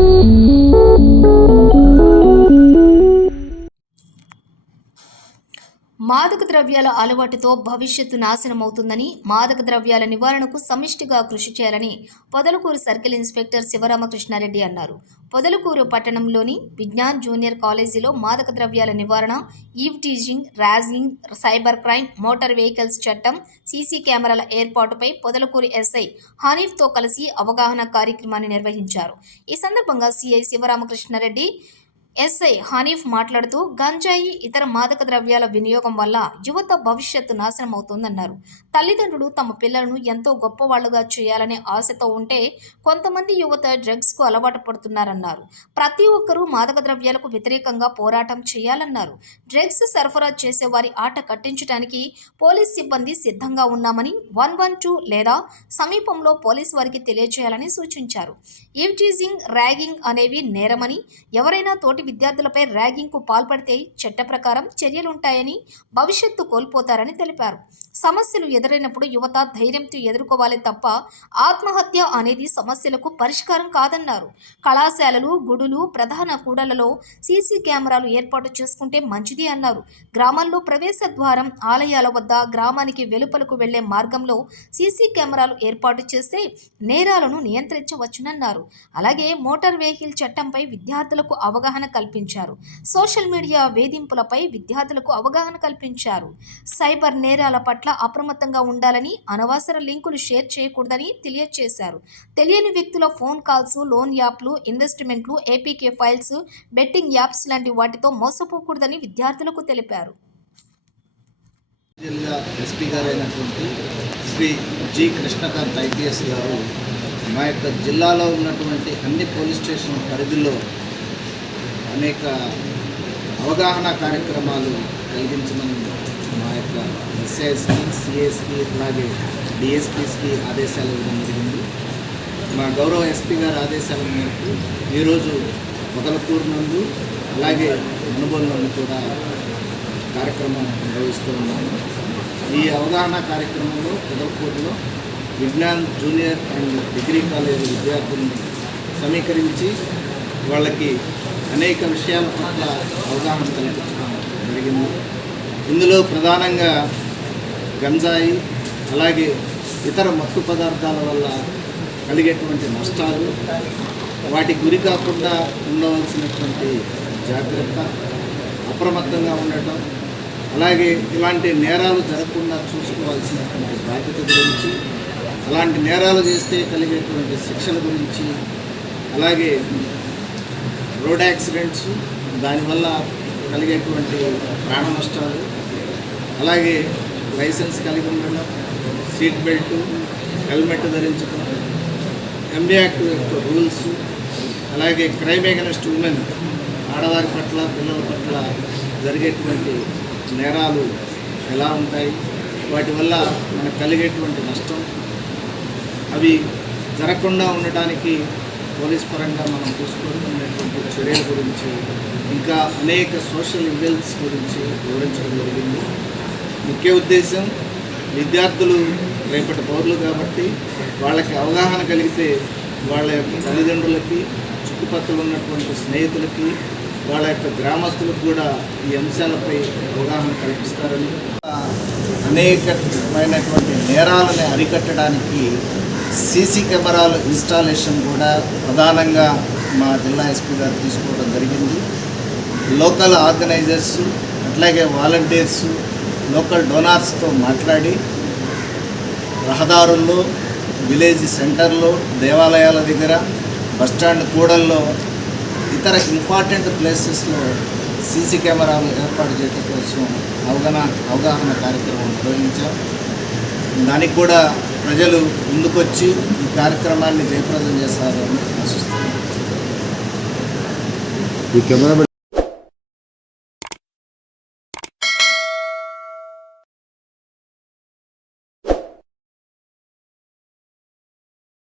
Mm-hmm. మాదక ద్రవ్యాల అలవాటుతో భవిష్యత్తు నాశనమవుతుందని మాదక ద్రవ్యాల నివారణకు సమిష్టిగా కృషి చేయాలని పొదలకూరు సర్కిల్ ఇన్స్పెక్టర్ శివరామకృష్ణారెడ్డి అన్నారు. పొదలకూరు పట్టణంలోని విజ్ఞాన్ జూనియర్ కాలేజీలో మాదక ద్రవ్యాల నివారణ eve teasing ragging cyber crime motor vehicles చట్టం సీసీ కెమెరాల ఏర్పాటుపై పొదలకూరు ఎస్ఐ హనీఫ్తో కలిసి అవగాహన కార్యక్రమాన్ని నిర్వహించారు. ఈ సందర్భంగా సిఐ శివరామకృష్ణారెడ్డి ఎస్ఐ హనీఫ్ మాట్లాడుతూ గంజాయి ఇతర మాదక ద్రవ్యాల వినియోగం వల్ల యువత భవిష్యత్తు నాశనం అవుతోందన్నారు తల్లిదండ్రులు తమ పిల్లలను ఎంతో గొప్పవాళ్ళుగా చేయాలనే ఆశతో ఉంటే కొంతమంది యువత డ్రగ్స్కు అలవాటు పడుతున్నారన్నారు. ప్రతి ఒక్కరూ మాదక ద్రవ్యాలకు వ్యతిరేకంగా పోరాటం చేయాలన్నారు. డ్రగ్స్ సరఫరా చేసే వారి ఆట కట్టించడానికి పోలీస్ సిబ్బంది సిద్ధంగా ఉన్నామని వన్ వన్ టూ లేదా సమీపంలో పోలీస్ వారికి తెలియజేయాలని సూచించారు. ఈవ్టీజింగ్ ర్యాగింగ్ అనేవి నేరమని ఎవరైనా తోటి విద్యార్థులపై ర్యాగింగ్కు పాల్పడితే చట్ట ప్రకారం చర్యలుంటాయని భవిష్యత్తు కోల్పోతారని తెలిపారు. సమస్యలు ఎదురైనప్పుడు యువత ధైర్యంతో ఎదుర్కోవాలి తప్ప ఆత్మహత్య అనేది సమస్యలకు పరిష్కారం కాదన్నారు. కళాశాలలు గుడులు ప్రధాన కూడలలో సీసీ కెమెరాలు ఏర్పాటు చేసుకుంటే మంచిది అన్నారు. గ్రామాల్లో ప్రవేశ ద్వారం ఆలయాల వద్ద గ్రామానికి వెలుపలకు వెళ్ళే మార్గంలో సీసీ కెమెరాలు ఏర్పాటు చేస్తే నేరాలను నియంత్రించవచ్చునన్నారు. అలాగే మోటార్ వెహికల్ చట్టంపై విద్యార్థులకు అవగాహన కల్పించారు. సోషల్ మీడియా వేధింపులపై విద్యార్థులకు అవగాహన కల్పించారు. సైబర్ నేరాల పట్ల అప్రమత్తంగా ఉండాలని అనవసర లింకులు షేర్ చేయకూడదని తెలియజేశారు తెలియని వ్యక్తుల ఫోన్ కాల్స్ లోన్ యాప్లు ఇన్వెస్ట్మెంట్లు ఏపీకే ఫైల్స్ బెట్టింగ్ యాప్స్ లాంటి వాటితో మోసపోకూడదని విద్యార్థులకు తెలిపారు. జిల్లా ఎస్పీ గారైనటువంటి శ్రీ జి కృష్ణకాంత్ ఐపీఎస్ గారు మా యొక్క జిల్లాలో ఉన్నటువంటి అన్ని పోలీస్ స్టేషన్ పరిధిలో అనేక అవగాహన కార్యక్రమాలు కలిగించమని మా యొక్క ఎస్ఐఎస్కి సిఎస్కి అలాగే డిఎస్పీస్కి ఆదేశాలు ఇవ్వడం జరిగింది. మా గౌరవ ఎస్పీ గారి ఆదేశాల మేరకు ఈరోజు మొదలపూర్ నందు అలాగే అనుభవం నందు కూడా కార్యక్రమం నిర్వహిస్తూ ఉన్నాము. ఈ అవగాహన కార్యక్రమంలో పెదపూర్లో Vignan junior and degree college విద్యార్థుల్ని సమీకరించి వాళ్ళకి అనేక విషయాల పట్ల అవగాహన కల్పించడం జరిగింది. ఇందులో ప్రధానంగా గంజాయి అలాగే ఇతర మత్తు పదార్థాల వల్ల కలిగేటువంటి నష్టాలు వాటి గురి కాకుండా ఉండవలసినటువంటి జాగ్రత్త అప్రమత్తంగా ఉండటం అలాగే ఇలాంటి నేరాలు జరగకుండా చూసుకోవాల్సినటువంటి బాధ్యత గురించి అలాంటి నేరాలు చేస్తే కలిగేటువంటి శిక్షల గురించి అలాగే రోడ్ యాక్సిడెంట్స్ దానివల్ల కలిగేటువంటి ప్రాణ నష్టాలు అలాగే లైసెన్స్ కలిగి ఉండడం సీట్ బెల్ట్ హెల్మెట్ ధరించడం ఎంబీ యాక్ట్ యొక్క రూల్స్ అలాగే క్రైమ్ ఎగనెస్ట్ ఉమెన్ ఆడవారి పట్ల పిల్లల పట్ల జరిగేటువంటి నేరాలు ఎలా ఉంటాయి వాటి వల్ల మనకు కలిగేటువంటి నష్టం అవి జరగకుండా ఉండటానికి పోలీస్ పరంగా మనం తీసుకుంటున్నటువంటి చర్యల గురించి ఇంకా అనేక సోషల్ ఈవెంట్స్ గురించి వివరించడం జరిగింది. ముఖ్య ఉద్దేశం విద్యార్థులు రేపటి పౌరులు కాబట్టి వాళ్ళకి అవగాహన కలిగితే వాళ్ళ యొక్క తల్లిదండ్రులకి చుట్టుపక్కల ఉన్నటువంటి స్నేహితులకి వాళ్ళ యొక్క గ్రామస్తులకు కూడా ఈ అంశాలపై అవగాహన కల్పిస్తారని అనేకమైనటువంటి నేరాలని అరికట్టడానికి సీసీ కెమెరాల ఇన్స్టాలేషన్ కూడా ప్రధానంగా మా జిల్లా ఎస్పీ గారు తీసుకోవడం జరిగింది. లోకల్ ఆర్గనైజర్స్ అట్లాగే వాలంటీర్స్ లోకల్ డోనార్స్తో మాట్లాడి రహదారుల్లో విలేజ్ సెంటర్లో దేవాలయాల దగ్గర బస్టాండ్ కూడల్లో ఇతర ఇంపార్టెంట్ ప్లేసెస్లో సీసీ కెమెరాలు ఏర్పాటు చేయడం కోసం అవగాహన అవగాహన కార్యక్రమం నిర్వహించాం. దానికి కూడా ప్రజలు ముందుకొచ్చి ఈ కార్యక్రమాన్ని జయప్రదం చేస్తారని ఆశిస్తున్నాను